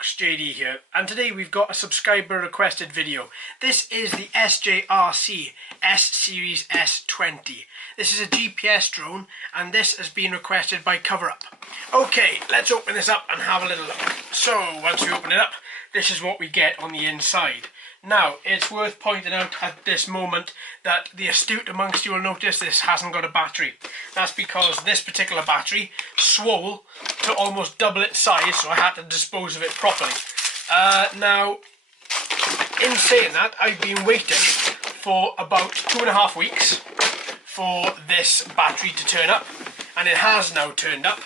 folks, JD here, and today we've got a subscriber requested video. This is the SJRC S-Series S20. This is a GPS drone, and this has been requested by CoverUp. Okay, let's open this up and have a little look. So, once we open it up, this is what we get on the inside. Now, it's worth pointing out at this moment that the astute amongst you will notice this hasn't got a battery. That's because this particular battery swole to almost double its size, so I had to dispose of it properly. Now, in saying that, I've been waiting for about 2.5 weeks for this battery to turn up, and it has now turned up.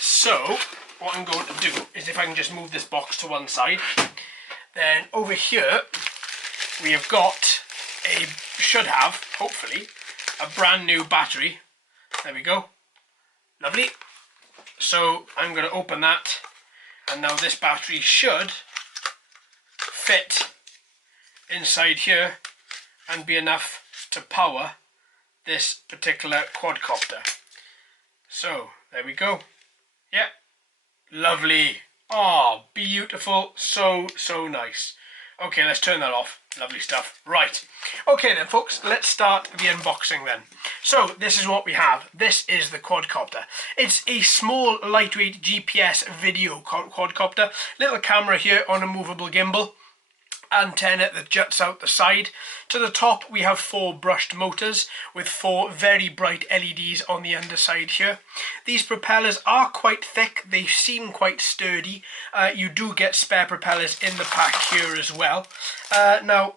So, what I'm going to do is, if I can just move this box to one side, then over here we have got should have, hopefully, a brand new battery. There we go. Lovely. So I'm going to open that, and now this battery should fit inside here and be enough to power this particular quadcopter. So there we go. Yeah, lovely. Oh, beautiful. So nice. Okay, let's turn that off. Lovely stuff. Right. Okay then, folks, let's start the unboxing then. So, this is what we have. This is the quadcopter. It's a small, lightweight GPS video quadcopter. Little camera here on a movable gimbal. Antenna that juts out the side. To the top we have 4 brushed motors with 4 very bright LEDs on the underside here. These propellers are quite thick, they seem quite sturdy. You do get spare propellers in the pack here as well. Now,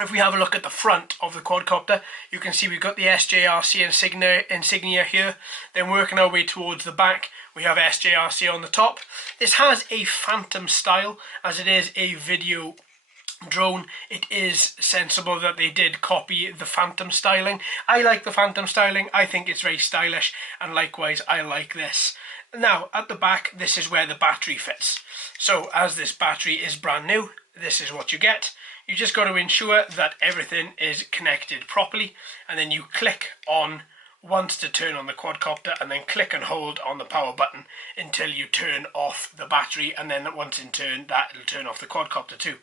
if we have a look at the front of the quadcopter, you can see we've got the SJRC insignia here. Then working our way towards the back, we have SJRC on the top. This has a phantom style, as it is a video drone. It is sensible that they did copy the phantom styling. I like the phantom styling. I think it's very stylish, and likewise I like this. Now at the back, this is where the battery fits. So as this battery is brand new, this is what you get. You just got to ensure that everything is connected properly, and then you click on once to turn on the quadcopter, and then click and hold on the power button until you turn off the battery, and then once in turn that will turn off the quadcopter too.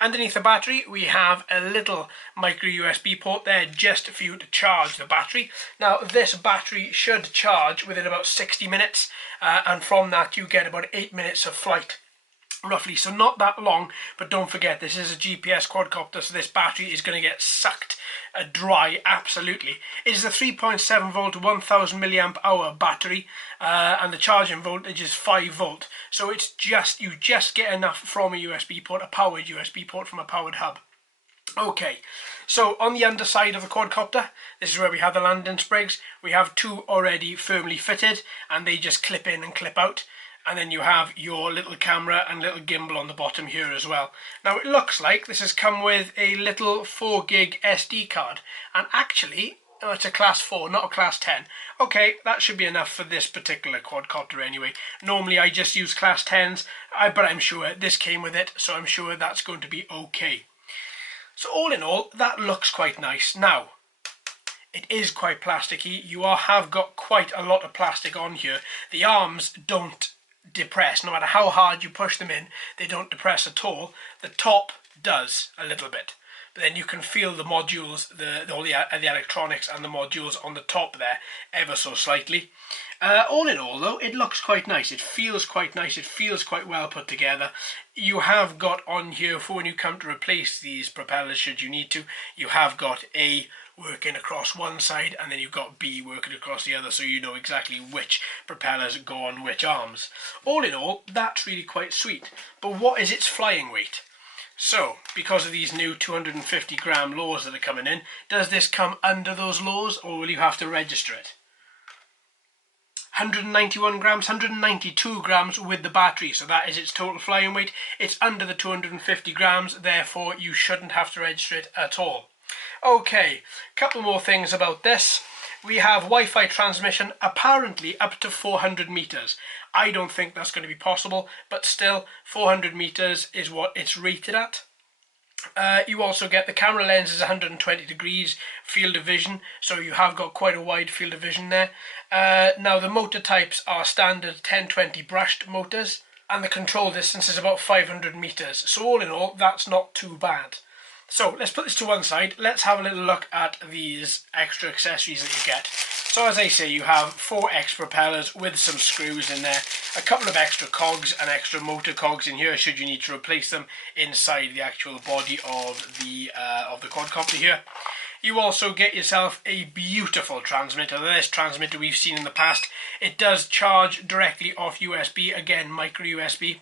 Underneath the battery we have a little micro USB port there just for you to charge the battery. Now this battery should charge within about 60 minutes, and from that you get about 8 minutes of flight. Roughly, so not that long, but don't forget this is a GPS quadcopter, so this battery is going to get sucked dry, absolutely. It is a 3.7 volt 1000 milliamp hour battery, and the charging voltage is 5 volt, so it's you just get enough from a USB port, a powered USB port from a powered hub. Okay, so on the underside of the quadcopter, this is where we have the landing sprigs. We have 2 already firmly fitted, and they just clip in and clip out. And then you have your little camera and little gimbal on the bottom here as well. Now it looks like this has come with a little 4 gig SD card, and actually it's a class 4, not a class 10. Okay, that should be enough for this particular quadcopter anyway. Normally I just use class 10s, but I'm sure this came with it, so I'm sure that's going to be okay. So all in all, that looks quite nice. Now, it is quite plasticky. You have got quite a lot of plastic on here. The arms don't depress. No matter how hard you push them in, they don't depress at all. The top does a little bit, but then you can feel the modules, all the electronics and the modules on the top there ever so slightly. All in all though, it looks quite nice. It feels quite nice. It feels quite well put together. You have got on here, for when you come to replace these propellers should you need to, you have got A working across one side, and then you've got B working across the other, so you know exactly which propellers go on which arms. All in all, that's really quite sweet. But what is its flying weight? So, because of these new 250 gram laws that are coming in, does this come under those laws, or will you have to register it? 191 grams, 192 grams with the battery, so that is its total flying weight. It's under the 250 grams, therefore you shouldn't have to register it at all. Okay, couple more things about this. We have Wi-Fi transmission apparently up to 400 meters. I don't think that's going to be possible, but still 400 meters is what it's rated at. You also get the camera lens is 120 degrees field of vision, so you have got quite a wide field of vision there. Now the motor types are standard 1020 brushed motors. and the control distance is about 500 meters. So all in all, that's not too bad. So let's put this to one side. Let's have a little look at these extra accessories that you get. So as I say, you have 4 extra propellers with some screws in there, a couple of extra cogs and extra motor cogs in here should you need to replace them inside the actual body of the quadcopter here. You also get yourself a beautiful transmitter. This transmitter we've seen in the past. It does charge directly off USB, again micro USB.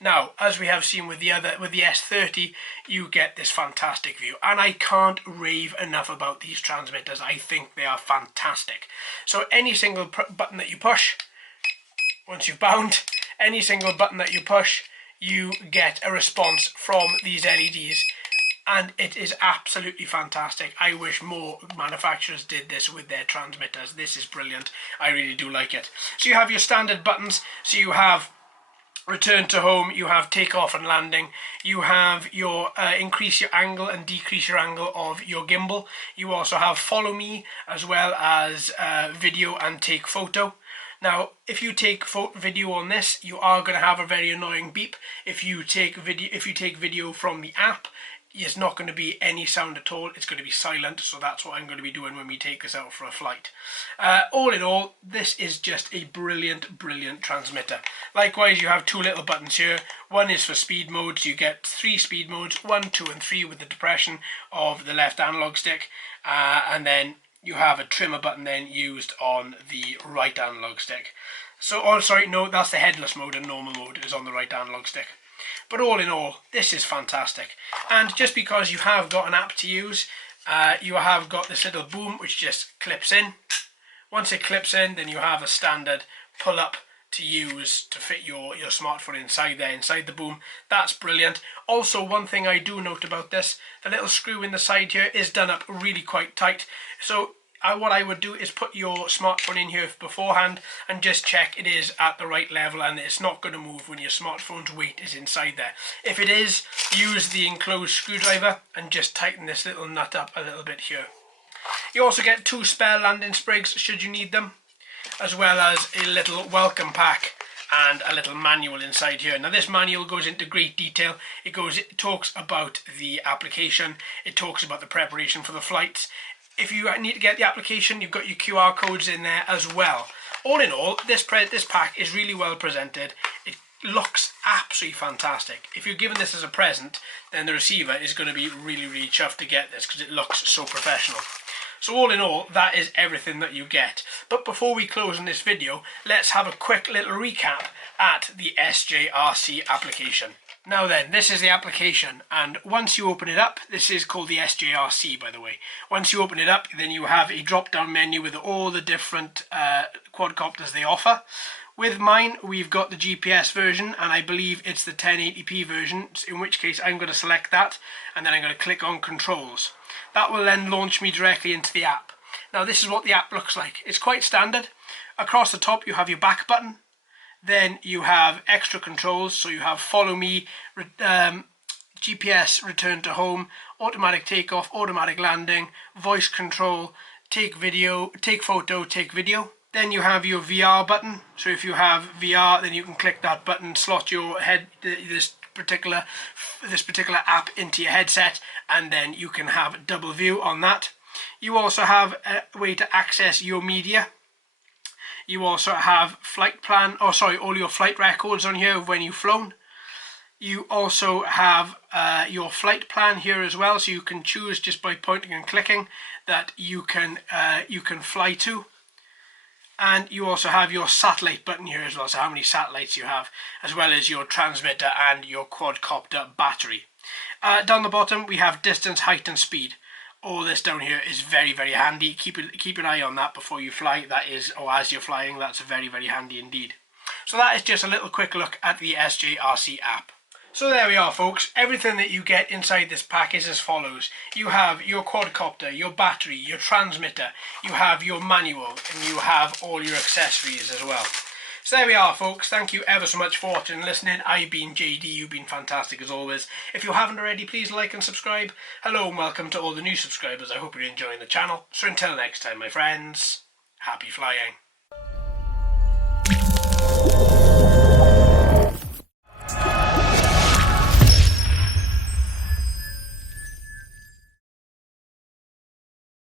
Now, as we have seen with the S30, you get this fantastic view, and I can't rave enough about these transmitters. I think they are fantastic. So any single button that you push, once you've bound, any single button that you push, you get a response from these LEDs. And it is absolutely fantastic. I wish more manufacturers did this with their transmitters. This is brilliant. I really do like it. So you have your standard buttons. So you have return to home, you have takeoff and landing, you have your increase your angle and decrease your angle of your gimbal. You also have follow me, as well as video and take photo. Now, if you take video on this, you are going to have a very annoying beep. If you take video from the app, it's not going to be any sound at all. It's going to be silent, so that's what I'm going to be doing when we take this out for a flight. All in all, this is just a brilliant, brilliant transmitter. Likewise, you have 2 little buttons here. One is for speed modes. You get 3 speed modes, 1, 2 and 3 with the depression of the left analog stick. And then you have a trimmer button then used on the right analog stick. So, oh sorry, no, that's the headless mode, and normal mode is on the right analog stick. But all in all, this is fantastic. And just because you have got an app to use, you have got this little boom which just clips in. Once it clips in, then you have a standard pull-up to use to fit your smartphone inside there, inside the boom. That's brilliant. Also, one thing I do note about this, the little screw in the side here is done up really quite tight. So what I would do is put your smartphone in here beforehand and just check it is at the right level and it's not going to move when your smartphone's weight is inside there. If it is, use the enclosed screwdriver and just tighten this little nut up a little bit here. You also get 2 spare landing sprigs should you need them, as well as a little welcome pack and a little manual inside here. Now this manual goes into great detail. It talks about the application, it talks about the preparation for the flights. If you need to get the application, you've got your QR codes in there as well. All in all, this pack is really well presented. It looks absolutely fantastic. If you're given this as a present, then the receiver is going to be really, really chuffed to get this because it looks so professional. So all in all, that is everything that you get. But before we close on this video, let's have a quick little recap at the SJRC application. Now then, this is the application, and once you open it up, this is called the SJRC by the way. Once you open it up, then you have a drop-down menu with all the different quadcopters they offer. With mine, we've got the GPS version, and I believe it's the 1080p version, in which case I'm going to select that, and then I'm going to click on controls. That will then launch me directly into the app. Now this is what the app looks like. It's quite standard. Across the top you have your back button. Then you have extra controls, so you have follow me, GPS return to home, automatic takeoff, automatic landing, voice control, take photo, take video. Then you have your VR button, so if you have VR then you can click that button, slot your this particular app into your headset, and then you can have double view on that. You also have a way to access your media. You also have all your flight records on here of when you've flown. You also have your flight plan here as well, so you can choose just by pointing and clicking that you can fly to. And you also have your satellite button here as well, so how many satellites you have, as well as your transmitter and your quadcopter battery. Down the bottom we have distance, height and speed. All this down here is very, very handy. Keep an eye on that before you fly, or as you're flying. That's very, very handy indeed. So that is just a little quick look at the SJRC app. So there we are folks, everything that you get inside this pack is as follows. You have your quadcopter, your battery, your transmitter, you have your manual, and you have all your accessories as well. So there we are folks, thank you ever so much for watching and listening. I've been JD, you've been fantastic as always. If you haven't already, please like and subscribe. Hello and welcome to all the new subscribers, I hope you're enjoying the channel. So until next time my friends, happy flying.